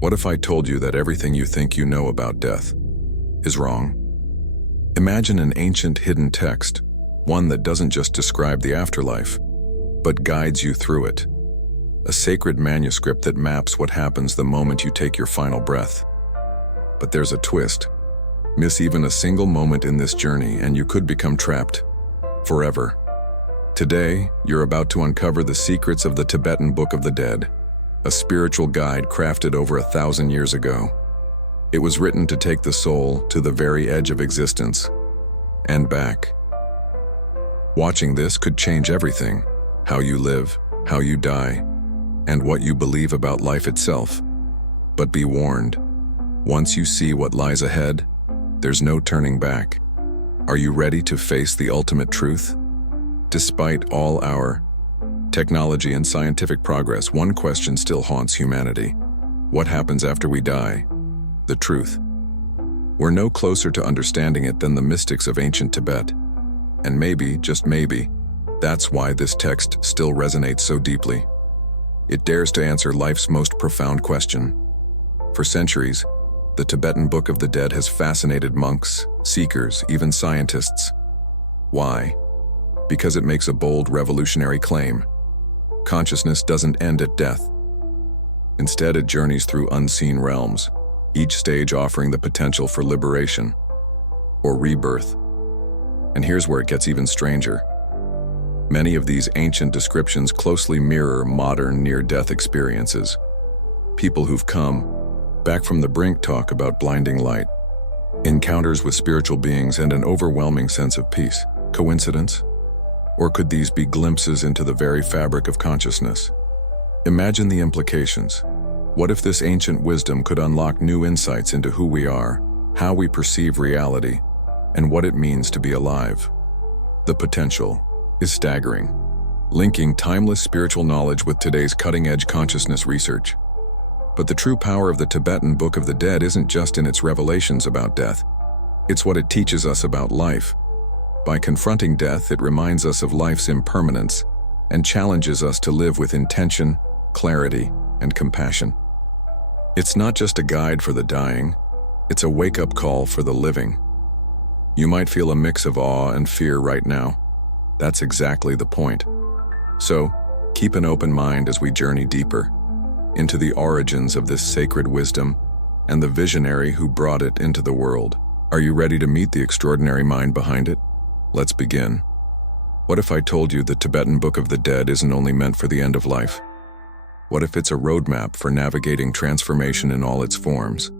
What if I told you that everything you think you know about death is wrong? Imagine an ancient hidden text, one that doesn't just describe the afterlife, but guides you through it. A sacred manuscript that maps what happens the moment you take your final breath. But there's a twist. Miss even a single moment in this journey and you could become trapped forever. Today, you're about to uncover the secrets of the Tibetan Book of the Dead, a spiritual guide crafted over 1,000 years ago. It was written to take the soul to the very edge of existence and back. Watching this could change everything: how you live, how you die, and what you believe about life itself. But be warned, once you see what lies ahead, there's no turning back. Are you ready to face the ultimate truth? Despite all our technology and scientific progress, one question still haunts humanity. What happens after we die? The truth. We're no closer to understanding it than the mystics of ancient Tibet. And maybe, just maybe, that's why this text still resonates so deeply. It dares to answer life's most profound question. For centuries, the Tibetan Book of the Dead has fascinated monks, seekers, even scientists. Why? Because it makes a bold, revolutionary claim. Consciousness doesn't end at death. Instead, it journeys through unseen realms, each stage offering the potential for liberation or rebirth. And here's where it gets even stranger. Many of these ancient descriptions closely mirror modern near-death experiences. People who've come back from the brink talk about blinding light, encounters with spiritual beings, and an overwhelming sense of peace. Coincidence? Or could these be glimpses into the very fabric of consciousness? Imagine the implications. What if this ancient wisdom could unlock new insights into who we are, how we perceive reality, and what it means to be alive? The potential is staggering, linking timeless spiritual knowledge with today's cutting-edge consciousness research. But the true power of the Tibetan Book of the Dead isn't just in its revelations about death. It's what it teaches us about life. By confronting death, it reminds us of life's impermanence and challenges us to live with intention, clarity, and compassion. It's not just a guide for the dying, it's a wake-up call for the living. You might feel a mix of awe and fear right now. That's exactly the point. So, keep an open mind as we journey deeper into the origins of this sacred wisdom and the visionary who brought it into the world. Are you ready to meet the extraordinary mind behind it? Let's begin. What if I told you the Tibetan Book of the Dead isn't only meant for the end of life? What if it's a roadmap for navigating transformation in all its forms?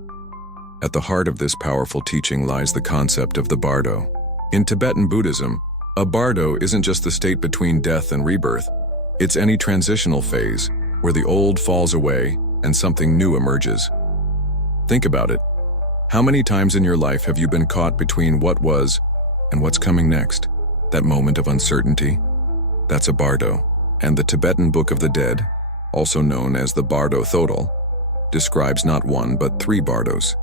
At the heart of this powerful teaching lies the concept of the bardo. In Tibetan Buddhism, a bardo isn't just the state between death and rebirth. It's any transitional phase where the old falls away and something new emerges. Think about it. How many times in your life have you been caught between what was and what's coming next? That moment of uncertainty? That's a bardo. And the Tibetan Book of the Dead, also known as the Bardo Thodol, describes not one but 3 bardos,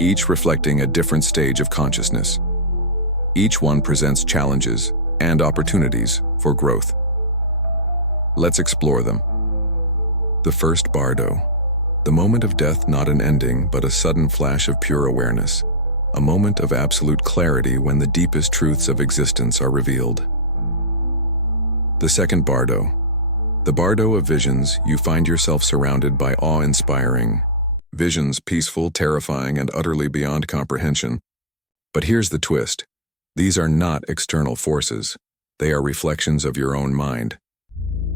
each reflecting a different stage of consciousness. Each one presents challenges and opportunities for growth. Let's explore them. The first bardo. The moment of death, not an ending, but a sudden flash of pure awareness. A moment of absolute clarity when the deepest truths of existence are revealed. The second bardo. The bardo of visions. You find yourself surrounded by awe-inspiring visions, peaceful, terrifying, and utterly beyond comprehension. But here's the twist. These are not external forces. They are reflections of your own mind.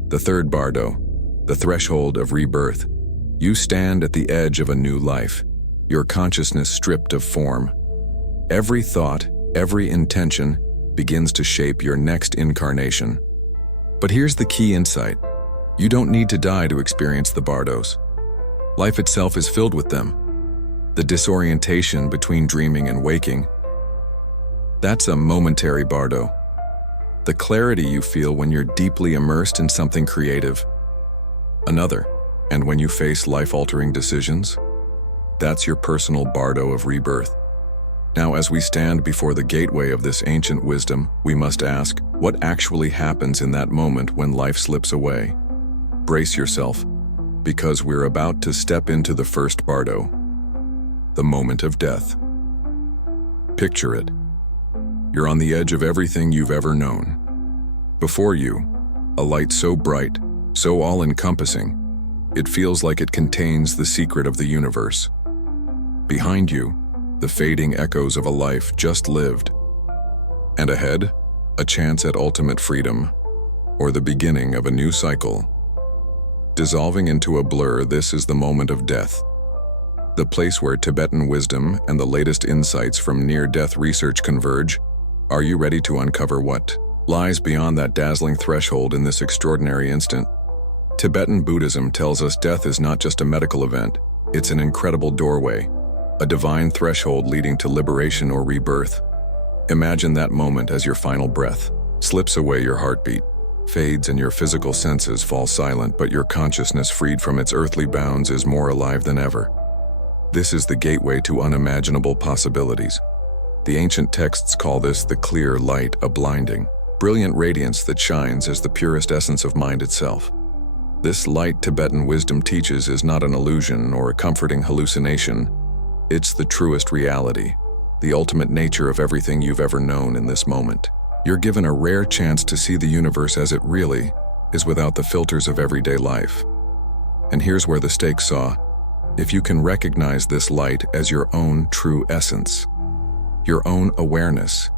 The third bardo. The threshold of rebirth. You stand at the edge of a new life, your consciousness stripped of form. Every thought, every intention begins to shape your next incarnation. But here's the key insight. You don't need to die to experience the bardos. Life itself is filled with them. The disorientation between dreaming and waking, that's a momentary bardo. The clarity you feel when you're deeply immersed in something creative, another. And when you face life-altering decisions, that's your personal bardo of rebirth. Now, as we stand before the gateway of this ancient wisdom, we must ask, what actually happens in that moment when life slips away? Brace yourself. because we're about to step into the first bardo, the moment of death. Picture it. You're on the edge of everything you've ever known. Before you, a light so bright, so all-encompassing, it feels like it contains the secret of the universe. Behind you, the fading echoes of a life just lived. And ahead, a chance at ultimate freedom, or the beginning of a new cycle. Dissolving into a blur, this is the moment of death. The place where Tibetan wisdom and the latest insights from near-death research converge. Are you ready to uncover what lies beyond that dazzling threshold in this extraordinary instant? Tibetan Buddhism tells us death is not just a medical event, it's an incredible doorway, a divine threshold leading to liberation or rebirth. Imagine that moment as your final breath slips away, your heartbeat fades and your physical senses fall silent, but your consciousness, freed from its earthly bounds, is more alive than ever. This is the gateway to unimaginable possibilities. The ancient texts call this the clear light, a blinding, brilliant radiance that shines as the purest essence of mind itself. This light, Tibetan wisdom teaches, is not an illusion or a comforting hallucination. It's the truest reality, the ultimate nature of everything you've ever known in this moment. You're given a rare chance to see the universe as it really is, without the filters of everyday life. And here's where the stakes are. If you can recognize this light as your own true essence, your own awareness,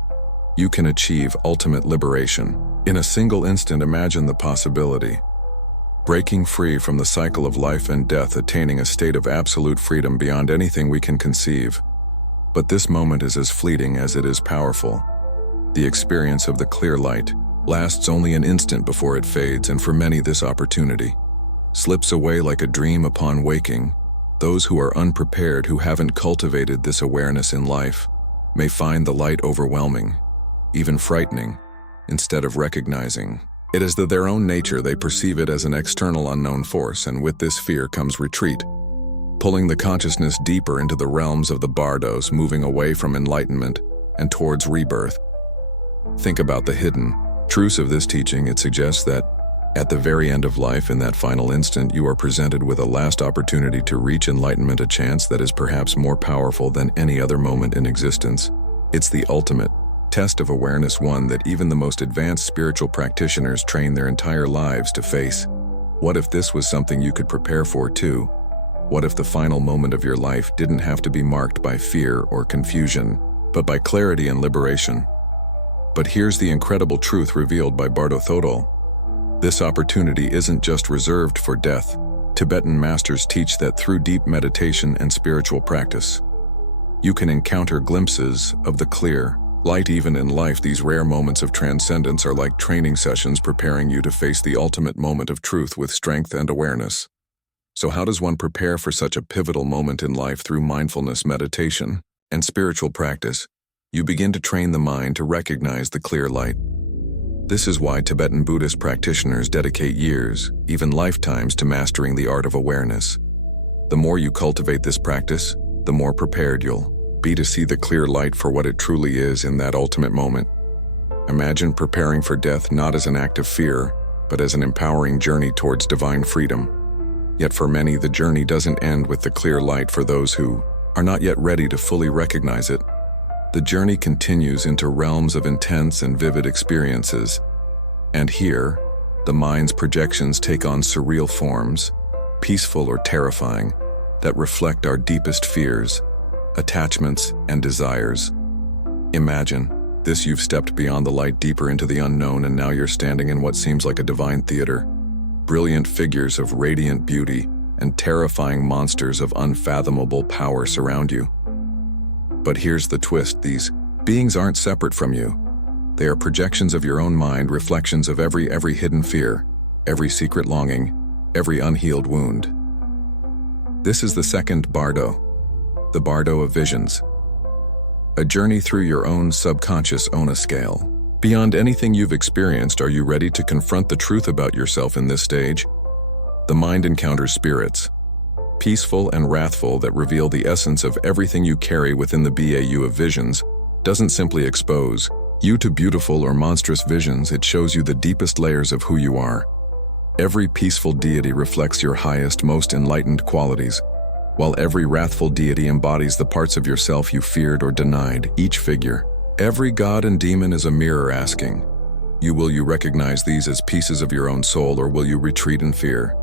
you can achieve ultimate liberation. In a single instant, imagine the possibility. Breaking free from the cycle of life and death, attaining a state of absolute freedom beyond anything we can conceive. But this moment is as fleeting as it is powerful. The experience of the clear light lasts only an instant before it fades, and for many this opportunity slips away like a dream upon waking. Those who are unprepared, who haven't cultivated this awareness in life, may find the light overwhelming, even frightening. Instead of recognizing it as their own nature, they perceive it as an external unknown force, and with this fear comes retreat, pulling the consciousness deeper into the realms of the bardos, moving away from enlightenment and towards rebirth. Think about the hidden truths of this teaching. It suggests that at the very end of life, in that final instant, you are presented with a last opportunity to reach enlightenment, a chance that is perhaps more powerful than any other moment in existence. It's the ultimate test of awareness, one that even the most advanced spiritual practitioners train their entire lives to face. What if this was something you could prepare for too? What if the final moment of your life didn't have to be marked by fear or confusion, but by clarity and liberation? But here's the incredible truth revealed by Bardo Thodol. This opportunity isn't just reserved for death. Tibetan masters teach that through deep meditation and spiritual practice, you can encounter glimpses of the clear light even in life. These rare moments of transcendence are like training sessions, preparing you to face the ultimate moment of truth with strength and awareness. So how does one prepare for such a pivotal moment in life? Through mindfulness, meditation, and spiritual practice, you begin to train the mind to recognize the clear light. This is why Tibetan Buddhist practitioners dedicate years, even lifetimes, to mastering the art of awareness. The more you cultivate this practice, the more prepared you'll be to see the clear light for what it truly is in that ultimate moment. Imagine preparing for death not as an act of fear, but as an empowering journey towards divine freedom. Yet for many, the journey doesn't end with the clear light. For those who are not yet ready to fully recognize it, the journey continues into realms of intense and vivid experiences. And here, the mind's projections take on surreal forms, peaceful or terrifying, that reflect our deepest fears, attachments, and desires. Imagine this: you've stepped beyond the light, deeper into the unknown, and now you're standing in what seems like a divine theater. Brilliant figures of radiant beauty and terrifying monsters of unfathomable power surround you. But here's the twist: these beings aren't separate from you. They are projections of your own mind, reflections of every hidden fear, every secret longing, every unhealed wound. This is the second bardo, the bardo of visions. A journey through your own subconscious on a scale beyond anything you've experienced. Are you ready to confront the truth about yourself in this stage? The mind encounters spirits, peaceful and wrathful, that reveal the essence of everything you carry within. The BAU of visions doesn't simply expose you to beautiful or monstrous visions, it shows you the deepest layers of who you are. Every peaceful deity reflects your highest, most enlightened qualities, while every wrathful deity embodies the parts of yourself you feared or denied. Each figure, every god and demon is a mirror asking, will you recognize these as pieces of your own soul, or will you retreat in fear?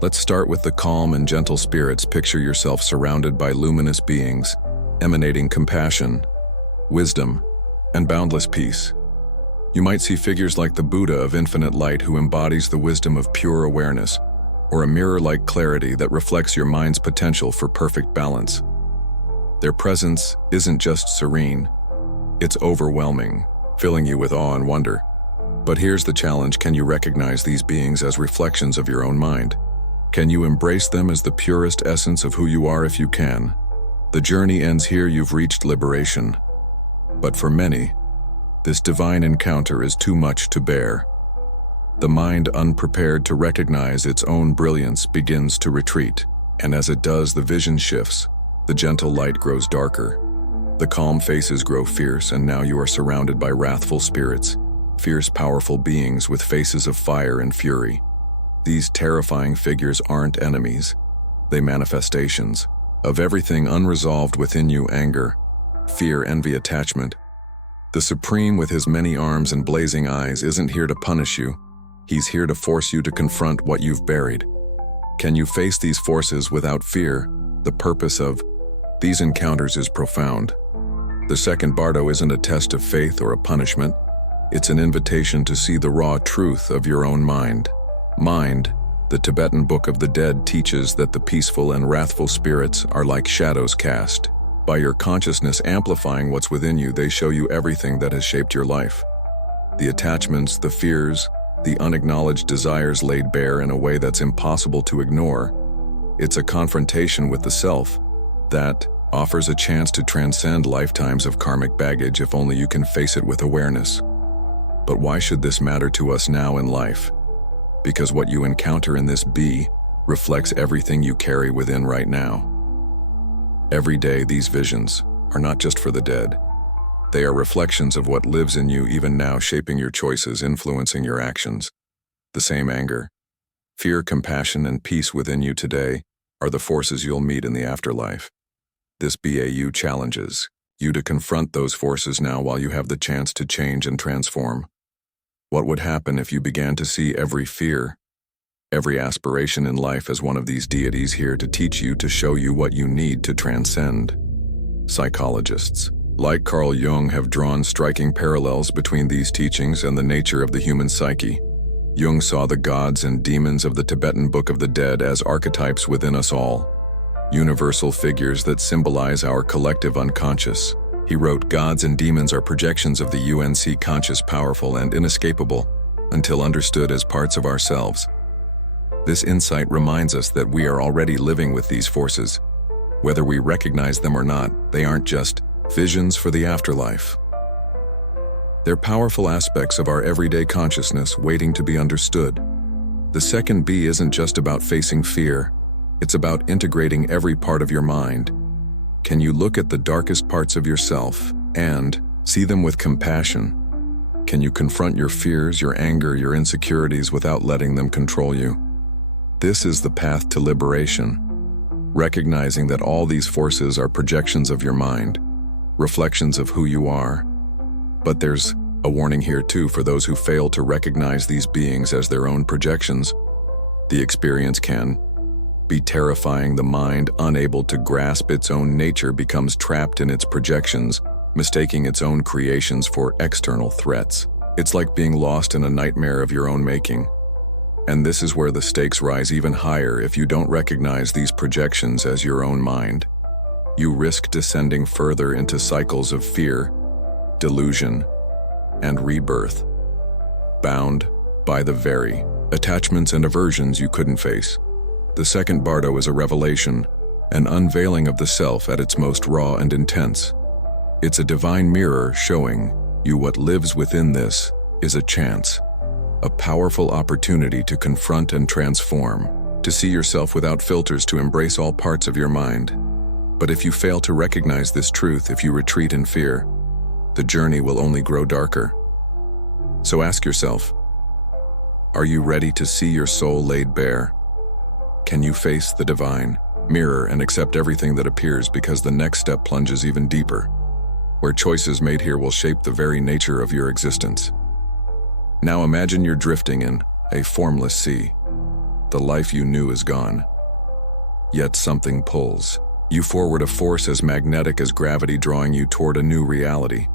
Let's start with the calm and gentle spirits. Picture yourself surrounded by luminous beings, emanating compassion, wisdom, and boundless peace. You might see figures like the Buddha of infinite light, who embodies the wisdom of pure awareness, or a mirror-like clarity that reflects your mind's potential for perfect balance. Their presence isn't just serene, it's overwhelming, filling you with awe and wonder. But here's the challenge: can you recognize these beings as reflections of your own mind? Can you embrace them as the purest essence of who you are? If you can, the journey ends here. You've reached liberation. But for many, this divine encounter is too much to bear. The mind, unprepared to recognize its own brilliance, begins to retreat, and as it does, the vision shifts. The gentle light grows darker. The calm faces grow fierce, and now you are surrounded by wrathful spirits, fierce, powerful beings with faces of fire and fury. These terrifying figures aren't enemies. They manifestations of everything unresolved within you: anger, fear, envy, attachment. The Supreme, with his many arms and blazing eyes, isn't here to punish you. He's here to force you to confront what you've buried. Can you face these forces without fear? The purpose of these encounters is profound. The second bardo isn't a test of faith or a punishment. It's an invitation to see the raw truth of your own mind. The Tibetan Book of the Dead teaches that the peaceful and wrathful spirits are like shadows cast. By your consciousness amplifying what's within you, they show you everything that has shaped your life. The attachments, the fears, the unacknowledged desires laid bare in a way that's impossible to ignore. It's a confrontation with the self that offers a chance to transcend lifetimes of karmic baggage, if only you can face it with awareness. But why should this matter to us now in life? Because what you encounter in this reflects everything you carry within right now. Every day, these visions are not just for the dead. They are reflections of what lives in you even now, shaping your choices, influencing your actions. The same anger, fear, compassion, and peace within you today are the forces you'll meet in the afterlife. This BAU challenges you to confront those forces now while you have the chance to change and transform. What would happen if you began to see every fear, every aspiration in life as one of these deities here to teach you, to show you what you need to transcend? Psychologists like Carl Jung have drawn striking parallels between these teachings and the nature of the human psyche. Jung saw the gods and demons of the Tibetan Book of the Dead as archetypes within us all, universal figures that symbolize our collective unconscious. He wrote, "Gods and demons are projections of the UNC conscious, powerful and inescapable, until understood as parts of ourselves." This insight reminds us that we are already living with these forces. Whether we recognize them or not, they aren't just visions for the afterlife. They're powerful aspects of our everyday consciousness waiting to be understood. The second B isn't just about facing fear. It's about integrating every part of your mind. Can you look at the darkest parts of yourself and see them with compassion? Can you confront your fears, your anger, your insecurities without letting them control you? This is the path to liberation, recognizing that all these forces are projections of your mind, reflections of who you are. But there's a warning here too for those who fail to recognize these beings as their own projections. The experience can be terrifying. The mind, unable to grasp its own nature, becomes trapped in its projections, mistaking its own creations for external threats. It's like being lost in a nightmare of your own making. And this is where the stakes rise even higher. If you don't recognize these projections as your own mind, you risk descending further into cycles of fear, delusion, and rebirth, bound by the very attachments and aversions you couldn't face. The second bardo is a revelation, an unveiling of the self at its most raw and intense. It's a divine mirror showing you what lives within. This is a chance, a powerful opportunity to confront and transform, to see yourself without filters, to embrace all parts of your mind. But if you fail to recognize this truth, if you retreat in fear, the journey will only grow darker. So ask yourself, Are you ready to see your soul laid bare? Can you face the divine mirror and accept everything that appears, because the next step plunges even deeper, where choices made here will shape the very nature of your existence? Now imagine you're drifting in a formless sea. The life you knew is gone. Yet something pulls you forward, a force as magnetic as gravity, drawing you toward a new reality.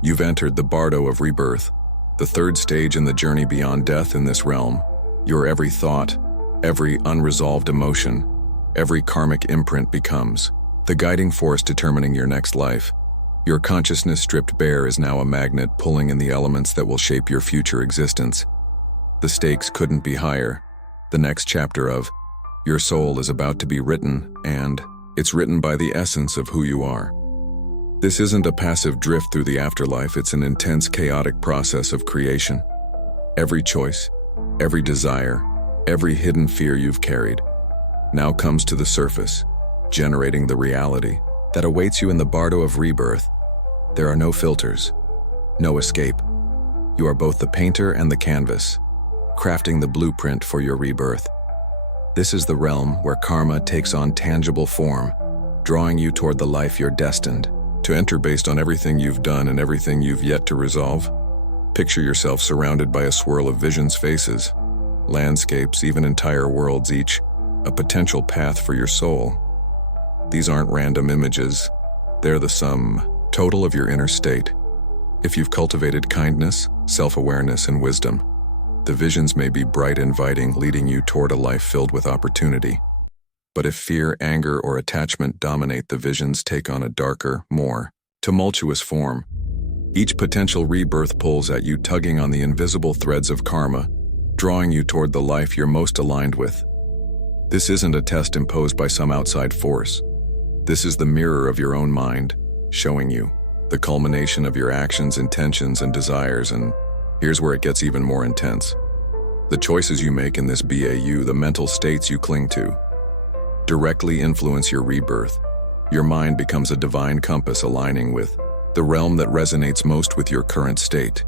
You've entered the bardo of rebirth, the third stage in the journey beyond death. In this realm, your every thought, every unresolved emotion, every karmic imprint becomes the guiding force determining your next life. Your consciousness stripped bare is now a magnet pulling in the elements that will shape your future existence. The stakes couldn't be higher. The next chapter of your soul is about to be written, and it's written by the essence of who you are. This isn't a passive drift through the afterlife, it's an intense, chaotic process of creation. Every choice, every desire, every hidden fear you've carried now comes to the surface, generating the reality that awaits you in the bardo of rebirth. There are no filters, no escape. You are both the painter and the canvas, crafting the blueprint for your rebirth. This is the realm where karma takes on tangible form, drawing you toward the life you're destined to enter based on everything you've done and everything you've yet to resolve. Picture yourself surrounded by a swirl of visions, faces, landscapes, even entire worlds, each a potential path for your soul. These aren't random images, they're the sum total of your inner state. If you've cultivated kindness, self-awareness, and wisdom, the visions may be bright, inviting, leading you toward a life filled with opportunity. But if fear, anger, or attachment dominate, the visions take on a darker, more tumultuous form. Each potential rebirth pulls at you, tugging on the invisible threads of karma, drawing you toward the life you're most aligned with. This isn't a test imposed by some outside force. This is the mirror of your own mind, showing you the culmination of your actions, intentions, and desires. And here's where it gets even more intense. The choices you make in this BAU, the mental states you cling to, directly influence your rebirth. Your mind becomes a divine compass, aligning with the realm that resonates most with your current state.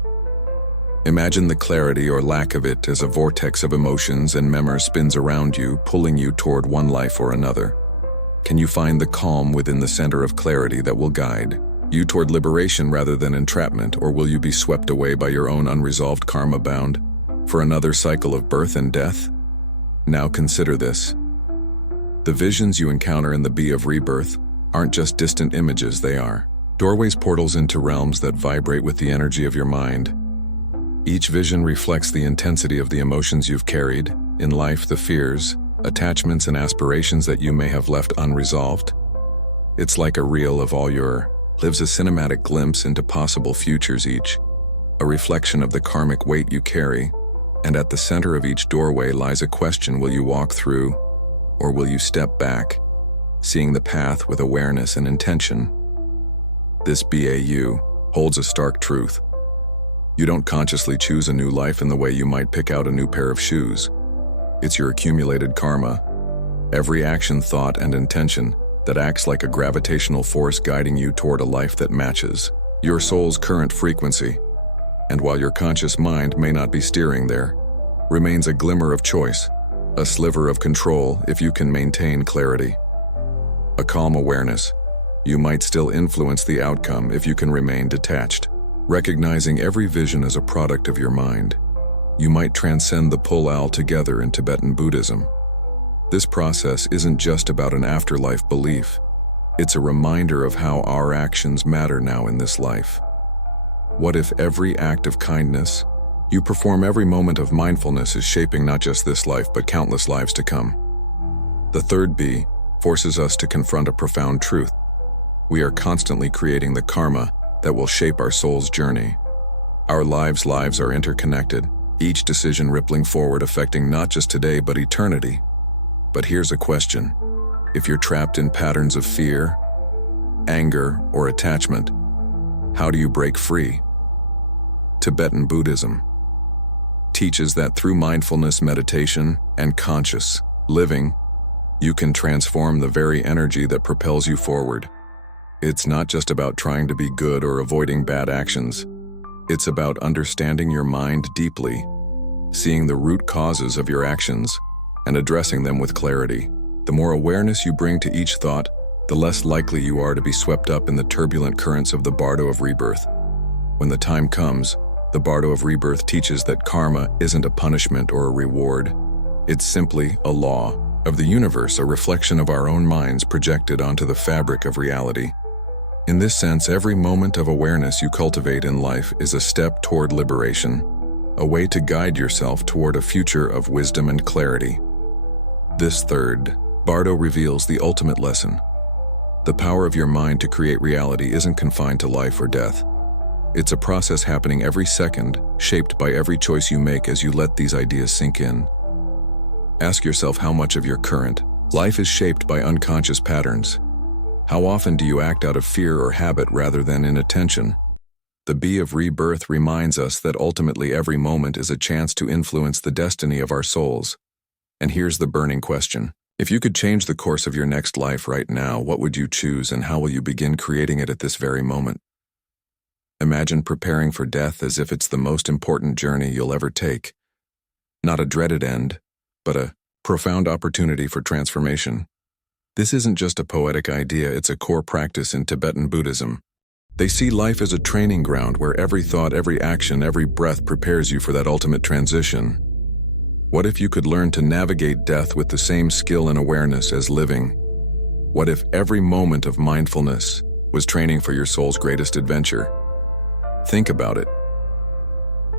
Imagine the clarity or lack of it as a vortex of emotions and memories spins around you, pulling you toward one life or another. Can you find the calm within the center of clarity that will guide you toward liberation rather than entrapment, or will you be swept away by your own unresolved karma, bound for another cycle of birth and death? Now consider this. The visions you encounter in the Bee of Rebirth aren't just distant images, they are doorways, portals into realms that vibrate with the energy of your mind. Each vision reflects the intensity of the emotions you've carried in life, the fears, attachments, and aspirations that you may have left unresolved. It's like a reel of all your lives, a cinematic glimpse into possible futures, each a reflection of the karmic weight you carry. And at the center of each doorway lies a question: will you walk through, or will you step back, seeing the path with awareness and intention? This BAU holds a stark truth. You don't consciously choose a new life in the way you might pick out a new pair of shoes. It's your accumulated karma, every action, thought, and intention that acts like a gravitational force, guiding you toward a life that matches your soul's current frequency. And while your conscious mind may not be steering, there remains a glimmer of choice, a sliver of control if you can maintain clarity. A calm awareness. You might still influence the outcome if you can remain detached, recognizing every vision as a product of your mind. You might transcend the pull altogether in Tibetan Buddhism. This process isn't just about an afterlife belief. It's a reminder of how our actions matter now in this life. What if every act of kindness you perform, every moment of mindfulness, is shaping not just this life but countless lives to come? The third B forces us to confront a profound truth. We are constantly creating the karma that will shape our soul's journey. Our lives are interconnected, each decision rippling forward, affecting not just today but eternity. But here's a question. If you're trapped in patterns of fear, anger, or attachment, how do you break free? Tibetan Buddhism teaches that through mindfulness, meditation, and conscious living, you can transform the very energy that propels you forward. It's not just about trying to be good or avoiding bad actions. It's about understanding your mind deeply, seeing the root causes of your actions and addressing them with clarity. The more awareness you bring to each thought, the less likely you are to be swept up in the turbulent currents of the bardo of rebirth. When the time comes, the bardo of rebirth teaches that karma isn't a punishment or a reward. It's simply a law of the universe, a reflection of our own minds projected onto the fabric of reality. In this sense, every moment of awareness you cultivate in life is a step toward liberation, a way to guide yourself toward a future of wisdom and clarity. This third bardo reveals the ultimate lesson. The power of your mind to create reality isn't confined to life or death. It's a process happening every second, shaped by every choice you make as you let these ideas sink in. Ask yourself how much of your current life is shaped by unconscious patterns. How often do you act out of fear or habit rather than in attention? The bee of rebirth reminds us that ultimately every moment is a chance to influence the destiny of our souls. And here's the burning question. If you could change the course of your next life right now, what would you choose and how will you begin creating it at this very moment? Imagine preparing for death as if it's the most important journey you'll ever take. Not a dreaded end, but a profound opportunity for transformation. This isn't just a poetic idea, it's a core practice in Tibetan Buddhism. They see life as a training ground where every thought, every action, every breath prepares you for that ultimate transition. What if you could learn to navigate death with the same skill and awareness as living? What if every moment of mindfulness was training for your soul's greatest adventure? Think about it.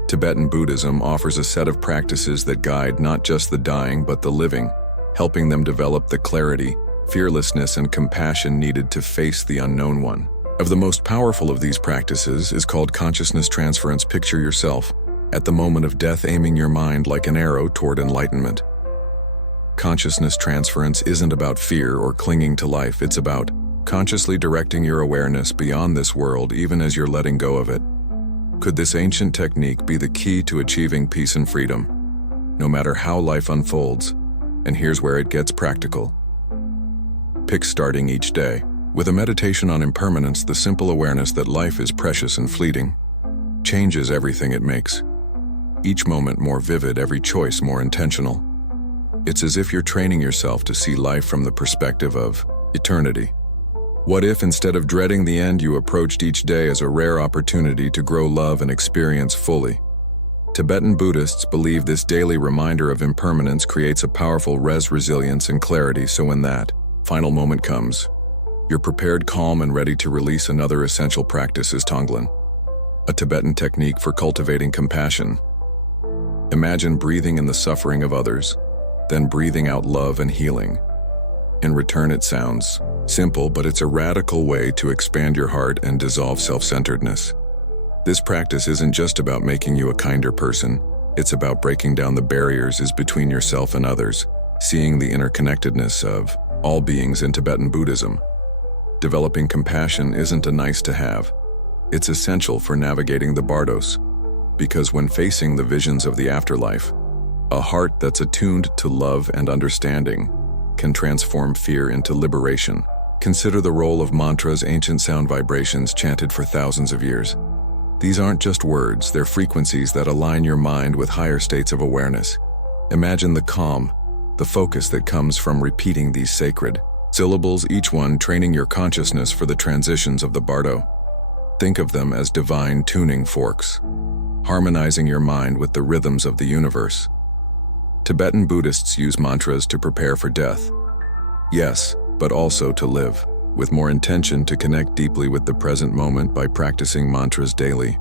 Tibetan Buddhism offers a set of practices that guide not just the dying but the living, helping them develop the clarity, fearlessness, and compassion needed to face the unknown one. Of the most powerful of these practices is called consciousness transference. Picture yourself at the moment of death, aiming your mind like an arrow toward enlightenment. Consciousness transference isn't about fear or clinging to life, it's about consciously directing your awareness beyond this world even as you're letting go of it. Could this ancient technique be the key to achieving peace and freedom, no matter how life unfolds? And here's where it gets practical. Pick starting each day. With a meditation on impermanence, the simple awareness that life is precious and fleeting changes everything it makes. Each moment more vivid, every choice more intentional. It's as if you're training yourself to see life from the perspective of eternity. What if, instead of dreading the end, you approached each day as a rare opportunity to grow, love, and experience fully? Tibetan Buddhists believe this daily reminder of impermanence creates a powerful resilience and clarity, so when that final moment comes, you're prepared, calm, and ready to release. Another essential practice is Tonglen, a Tibetan technique for cultivating compassion. Imagine breathing in the suffering of others, then breathing out love and healing. In return, it sounds simple, but it's a radical way to expand your heart and dissolve self-centeredness. This practice isn't just about making you a kinder person, it's about breaking down the barriers between yourself and others, seeing the interconnectedness of all beings in Tibetan Buddhism. Developing compassion isn't a nice to have, it's essential for navigating the bardos. Because when facing the visions of the afterlife, a heart that's attuned to love and understanding can transform fear into liberation. Consider the role of mantras, ancient sound vibrations chanted for thousands of years. These aren't just words, they're frequencies that align your mind with higher states of awareness. Imagine the calm, the focus that comes from repeating these sacred syllables, each one training your consciousness for the transitions of the bardo. Think of them as divine tuning forks, harmonizing your mind with the rhythms of the universe. Tibetan Buddhists use mantras to prepare for death. Yes, but also to live, with more intention, to connect deeply with the present moment by practicing mantras daily.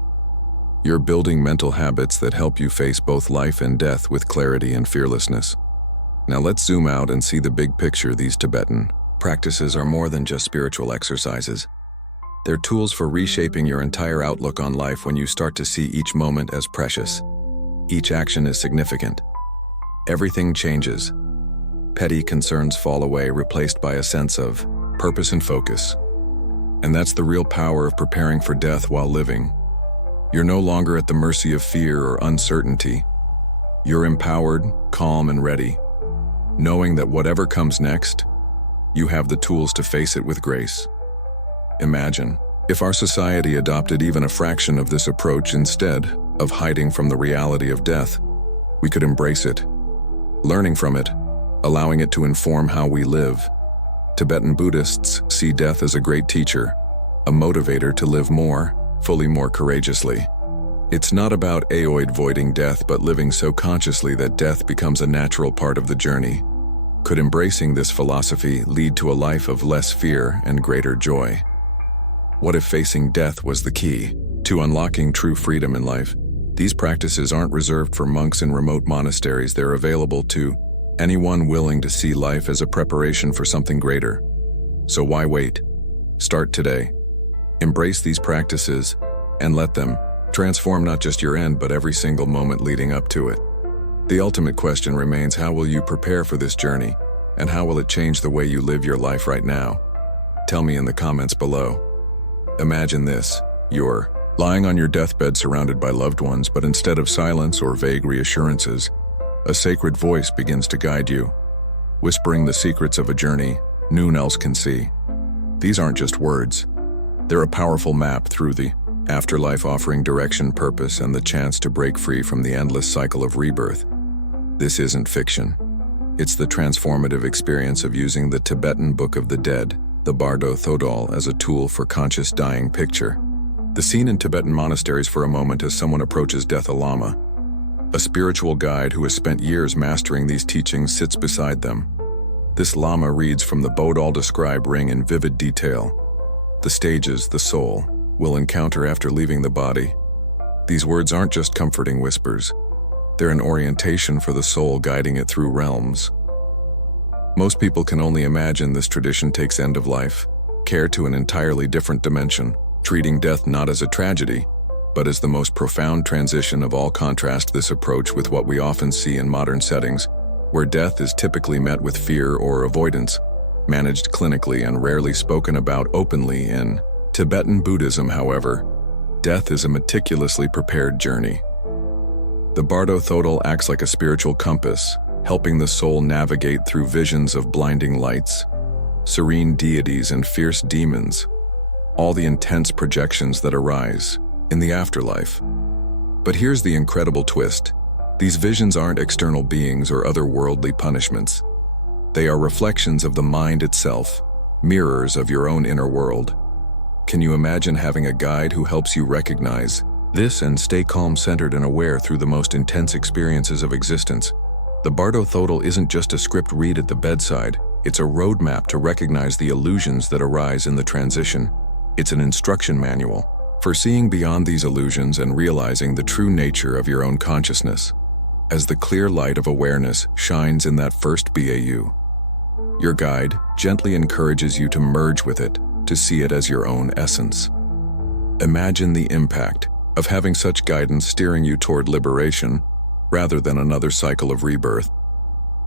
You're building mental habits that help you face both life and death with clarity and fearlessness. Now let's zoom out and see the big picture. These Tibetan practices are more than just spiritual exercises. They're tools for reshaping your entire outlook on life. When you start to see each moment as precious, each action is significant, everything changes. Petty concerns fall away, replaced by a sense of purpose and focus. And that's the real power of preparing for death while living. You're no longer at the mercy of fear or uncertainty. You're empowered, calm, and ready, knowing that whatever comes next, you have the tools to face it with grace. Imagine if our society adopted even a fraction of this approach. Instead of hiding from the reality of death, We could embrace it, learning from it, allowing it to inform how we live. Tibetan Buddhists see death as a great teacher, a motivator to live more, fully, more courageously. It's not about avoiding death, but living so consciously that death becomes a natural part of the journey. Could embracing this philosophy lead to a life of less fear and greater joy? What if facing death was the key to unlocking true freedom in life? These practices aren't reserved for monks in remote monasteries. They're available to anyone willing to see life as a preparation for something greater. So why wait? Start today. Embrace these practices and let them transform not just your end, but every single moment leading up to it. The ultimate question remains, how will you prepare for this journey? And how will it change the way you live your life right now? Tell me in the comments below. Imagine this: you're lying on your deathbed surrounded by loved ones, but instead of silence or vague reassurances, a sacred voice begins to guide you, whispering the secrets of a journey none else can see. These aren't just words. They're a powerful map through the afterlife, offering direction, purpose, and the chance to break free from the endless cycle of rebirth. This isn't fiction. It's the transformative experience of using the Tibetan Book of the Dead, the Bardo Thodol, as a tool for conscious dying. Picture the scene in Tibetan monasteries for a moment as someone approaches death. A lama, a spiritual guide who has spent years mastering these teachings, sits beside them. This lama reads from the Bodal describe ring in vivid detail the stages the soul will encounter after leaving the body. These words aren't just comforting whispers. They're an orientation for the soul, guiding it through realms. Most people can only imagine this tradition takes end-of-life care to an entirely different dimension, treating death not as a tragedy, but as the most profound transition of all. Contrast this approach with what we often see in modern settings, where death is typically met with fear or avoidance, managed clinically and rarely spoken about openly. In Tibetan Buddhism, however, death is a meticulously prepared journey. The Bardo Thodol acts like a spiritual compass, helping the soul navigate through visions of blinding lights, serene deities, and fierce demons, all the intense projections that arise in the afterlife. But here's the incredible twist. These visions aren't external beings or otherworldly punishments. They are reflections of the mind itself, mirrors of your own inner world. Can you imagine having a guide who helps you recognize this and stay calm, centered, and aware through the most intense experiences of existence? The Bardo Thodol isn't just a script read at the bedside. It's a roadmap to recognize the illusions that arise in the transition. It's an instruction manual for seeing beyond these illusions and realizing the true nature of your own consciousness. As the clear light of awareness shines in that first BAU, your guide gently encourages you to merge with it, to see it as your own essence. Imagine the impact of having such guidance steering you toward liberation rather than another cycle of rebirth.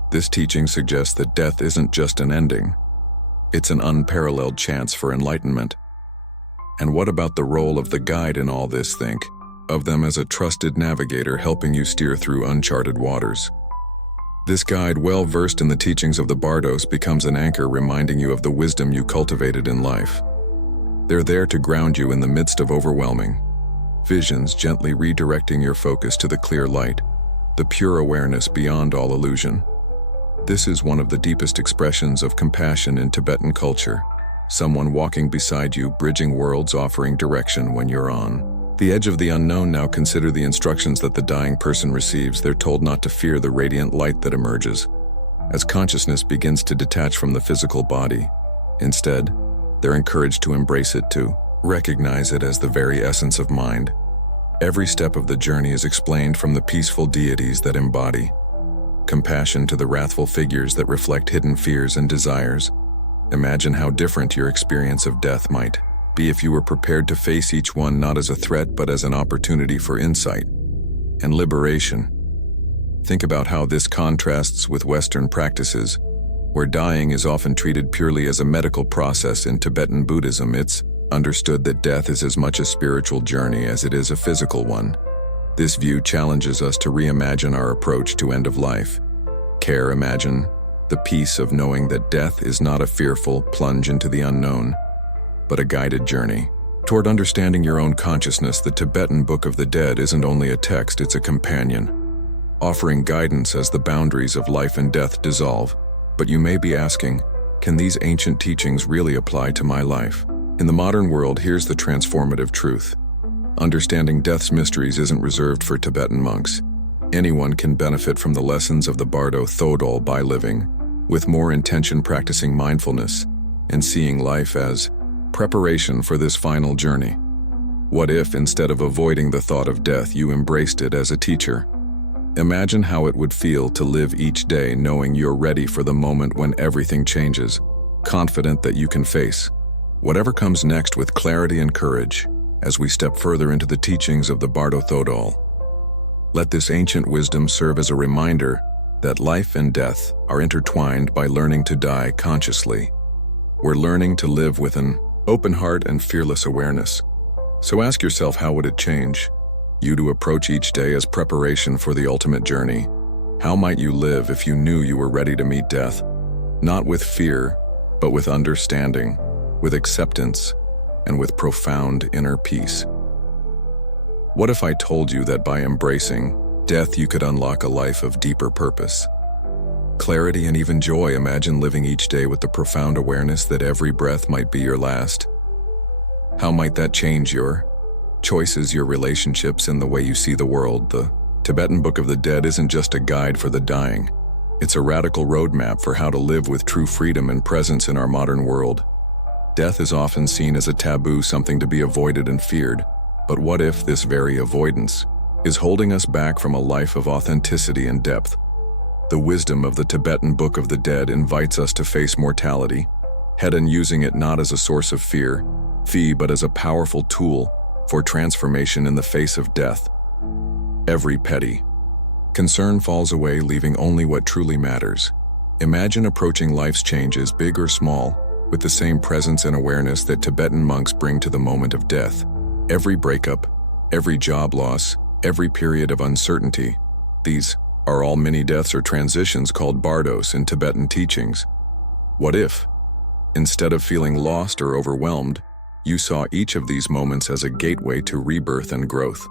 This teaching suggests that death isn't just an ending. It's an unparalleled chance for enlightenment. And what about the role of the guide in all this? Think of them as a trusted navigator helping you steer through uncharted waters. This guide, well versed in the teachings of the Bardos, becomes an anchor reminding you of the wisdom you cultivated in life. They're there to ground you in the midst of overwhelming visions, gently redirecting your focus to the clear light, the pure awareness beyond all illusion. This is one of the deepest expressions of compassion in Tibetan culture. Someone walking beside you, bridging worlds, offering direction when you're on the edge of the unknown. Now consider the instructions that the dying person receives. They're told not to fear the radiant light that emerges as consciousness begins to detach from the physical body. Instead, they're encouraged to embrace it, to recognize it as the very essence of mind. Every step of the journey is explained, from the peaceful deities that embody compassion to the wrathful figures that reflect hidden fears and desires. Imagine how different your experience of death might be if you were prepared to face each one not as a threat but as an opportunity for insight and liberation. Think about how this contrasts with Western practices, where dying is often treated purely as a medical process. In Tibetan Buddhism, it's understood that death is as much a spiritual journey as it is a physical one. This view challenges us to reimagine our approach to end-of-life care. Imagine the peace of knowing that death is not a fearful plunge into the unknown, but a guided journey toward understanding your own consciousness. The Tibetan Book of the Dead isn't only a text, it's a companion. offering guidance as the boundaries of life and death dissolve. But you may be asking, can these ancient teachings really apply to my life? In the modern world, here's the transformative truth. Understanding death's mysteries isn't reserved for Tibetan monks. Anyone can benefit from the lessons of the Bardo Thodol by living, with more intention, practicing mindfulness, and seeing life as preparation for this final journey. What if, instead of avoiding the thought of death, you embraced it as a teacher? Imagine how it would feel to live each day knowing you're ready for the moment when everything changes, confident that you can face whatever comes next with clarity and courage. As we step further into the teachings of the Bardo Thodol, let this ancient wisdom serve as a reminder that life and death are intertwined by learning to die consciously. We're learning to live with an open heart and fearless awareness. So ask yourself, how would it change you to approach each day as preparation for the ultimate journey? How might you live if you knew you were ready to meet death? Not with fear, but with understanding, with acceptance, and with profound inner peace. What if I told you that by embracing death you could unlock a life of deeper purpose, clarity, and even joy? Imagine living each day with the profound awareness that every breath might be your last. How might that change your choices, your relationships, and the way you see the world? The Tibetan Book of the Dead isn't just a guide for the dying. It's a radical roadmap for how to live with true freedom and presence in our modern world. Death is often seen as a taboo, something to be avoided and feared. But what if this very avoidance is holding us back from a life of authenticity and depth? The wisdom of the Tibetan Book of the Dead invites us to face mortality, head-on, using it not as a source of fear, but as a powerful tool for transformation in the face of death. Every petty concern falls away, leaving only what truly matters. Imagine approaching life's changes, big or small, with the same presence and awareness that Tibetan monks bring to the moment of death. Every breakup, every job loss, every period of uncertainty, these are all mini-deaths or transitions called bardos in Tibetan teachings. What if, instead of feeling lost or overwhelmed, you saw each of these moments as a gateway to rebirth and growth?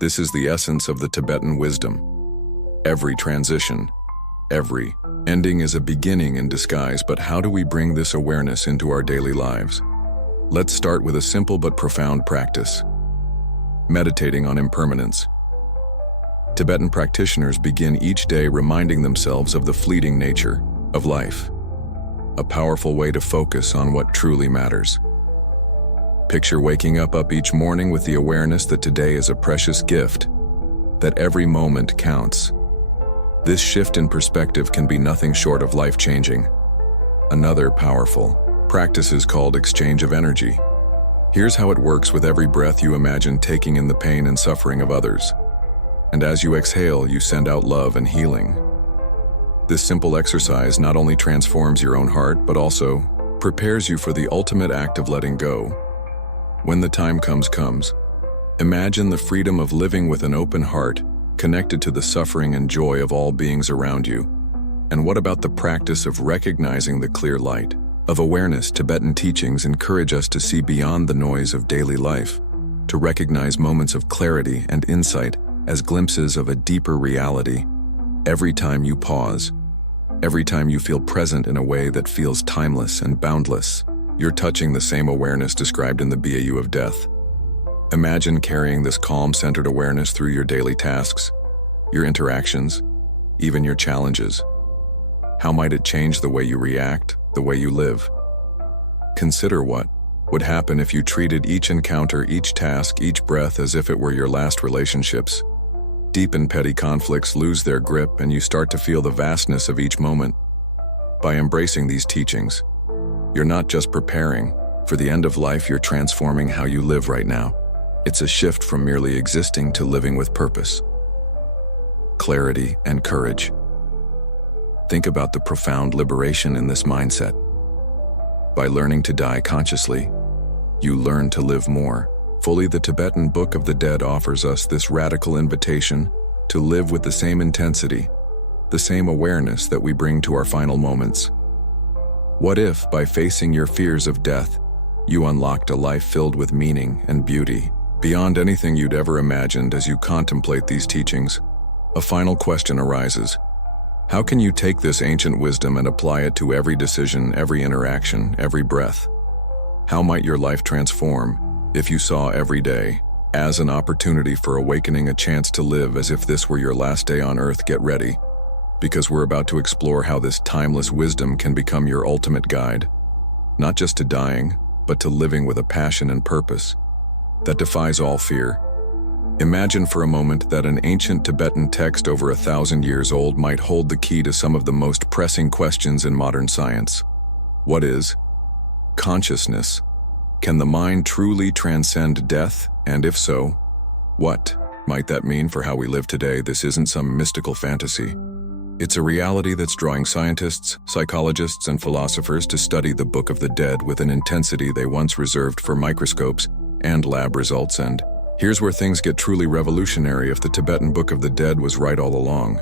This is the essence of the Tibetan wisdom. Every transition, every ending is a beginning in disguise. But how do we bring this awareness into our daily lives? Let's start with a simple but profound practice: meditating on impermanence. Tibetan practitioners begin each day reminding themselves of the fleeting nature of life, a powerful way to focus on what truly matters. Picture waking up each morning with the awareness that today is a precious gift, that every moment counts. This shift in perspective can be nothing short of life-changing. Another powerful practice is called exchange of energy. Here's how it works. With every breath, you imagine taking in the pain and suffering of others. And as you exhale, you send out love and healing. This simple exercise not only transforms your own heart, but also prepares you for the ultimate act of letting go. When the time comes, imagine the freedom of living with an open heart, connected to the suffering and joy of all beings around you. And what about the practice of recognizing the clear light of awareness? Tibetan teachings encourage us to see beyond the noise of daily life, to recognize moments of clarity and insight as glimpses of a deeper reality. Every time you pause, every time you feel present in a way that feels timeless and boundless, you're touching the same awareness described in the BAU of death. Imagine carrying this calm, centered awareness through your daily tasks, your interactions, even your challenges. How might it change the way you react, the way you live? Consider what would happen if you treated each encounter, each task, each breath as if it were your last. Relationships deep petty conflicts lose their grip, and you start to feel the vastness of each moment. By embracing these teachings, you're not just preparing for the end of life, you're transforming how you live right now. It's a shift from merely existing to living with purpose, clarity, and courage. Think about the profound liberation in this mindset. By learning to die consciously, you learn to live more fully. The Tibetan Book of the Dead offers us this radical invitation to live with the same intensity, the same awareness that we bring to our final moments. What if, by facing your fears of death, you unlocked a life filled with meaning and beauty, beyond anything you'd ever imagined? As you contemplate these teachings, a final question arises. How can you take this ancient wisdom and apply it to every decision, every interaction, every breath? How might your life transform if you saw every day as an opportunity for awakening, a chance to live as if this were your last day on earth? Get ready, because we're about to explore how this timeless wisdom can become your ultimate guide, not just to dying, but to living with a passion and purpose that defies all fear. Imagine for a moment that an ancient Tibetan text over 1,000 years old might hold the key to some of the most pressing questions in modern science. What is consciousness? Can the mind truly transcend death? And if so, what might that mean for how we live today? This isn't some mystical fantasy. It's a reality that's drawing scientists, psychologists, and philosophers to study the Book of the Dead with an intensity they once reserved for microscopes and lab results. And here's where things get truly revolutionary. If the Tibetan Book of the Dead was right all along,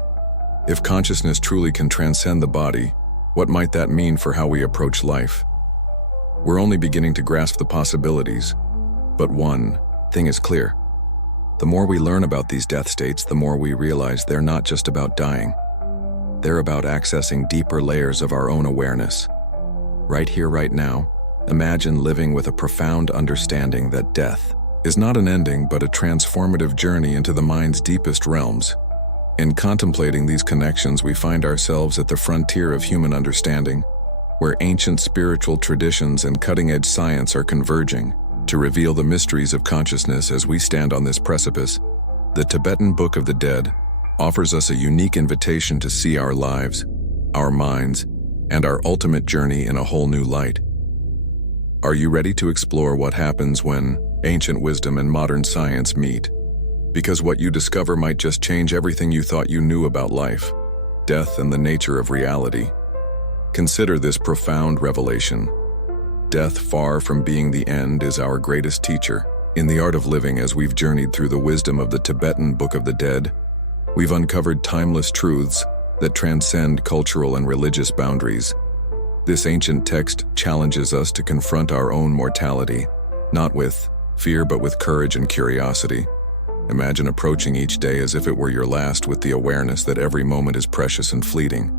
if consciousness truly can transcend the body, what might that mean for how we approach life? We're only beginning to grasp the possibilities, but one thing is clear. The more we learn about these death states, the more we realize they're not just about dying. They're about accessing deeper layers of our own awareness. Right here, right now, imagine living with a profound understanding that death is not an ending but a transformative journey into the mind's deepest realms. In contemplating these connections, we find ourselves at the frontier of human understanding, where ancient spiritual traditions and cutting-edge science are converging to reveal the mysteries of consciousness. As we stand on this precipice, the Tibetan Book of the Dead offers us a unique invitation to see our lives, our minds, and our ultimate journey in a whole new light. Are you ready to explore what happens when ancient wisdom and modern science meet? Because what you discover might just change everything you thought you knew about life, death, and the nature of reality. Consider this profound revelation. Death, far from being the end, is our greatest teacher. In the art of living, as we've journeyed through the wisdom of the Tibetan Book of the Dead, we've uncovered timeless truths that transcend cultural and religious boundaries. This ancient text challenges us to confront our own mortality, not with fear but with courage and curiosity. Imagine approaching each day as if it were your last, with the awareness that every moment is precious and fleeting.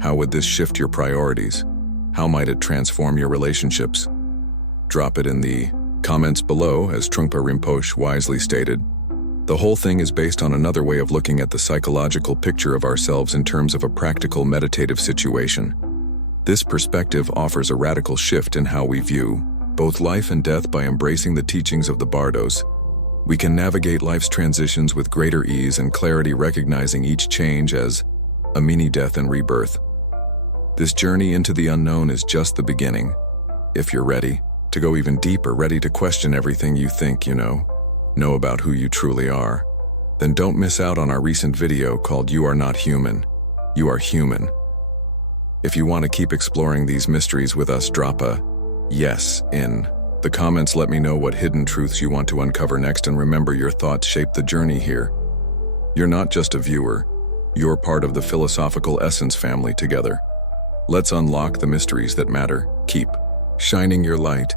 How would this shift your priorities? How might it transform your relationships? Drop it in the comments below. As Trungpa Rinpoche wisely stated, the whole thing is based on another way of looking at the psychological picture of ourselves in terms of a practical meditative situation. This perspective offers a radical shift in how we view both life and death. By embracing the teachings of the Bardos, we can navigate life's transitions with greater ease and clarity, recognizing each change as a mini death and rebirth. This journey into the unknown is just the beginning. If you're ready to go even deeper, ready to question everything you think you know about who you truly are, then don't miss out on our recent video called "You Are Not Human, You Are Human." If you want to keep exploring these mysteries with us, drop a yes in the comments. Let me know what hidden truths you want to uncover next, and remember, your thoughts shape the journey here. You're not just a viewer, you're part of the Philosophical Essence family. Together, let's unlock the mysteries that matter. Keep shining your light,